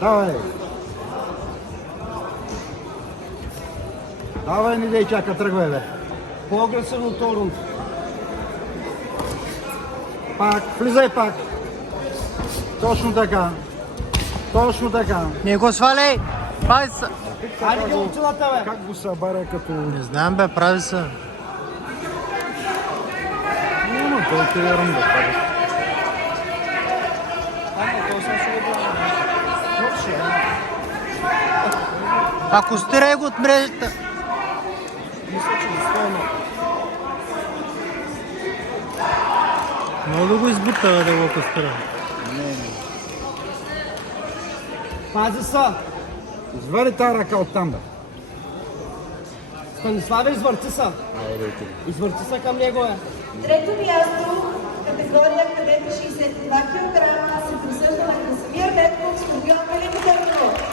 Давай. Давай, не дей чака, тръгвай, бе. По-агресивно Торун. Пак, влизай пак. Точно така. Точно така. Не го сваляй! Пази се! Айде ги момчилата, бе. Как го събаря като... Не знам бе, прави се. Няма, той ти е ръмда. Той сега ще го бъде. Ако стирай го от мрежата. Мисля, че достойно. Много да го избута, да го кастира. Пази са. Извади тази ръка оттам, бе. Станиславе, извърти са. Извърти са към него, е. Трето място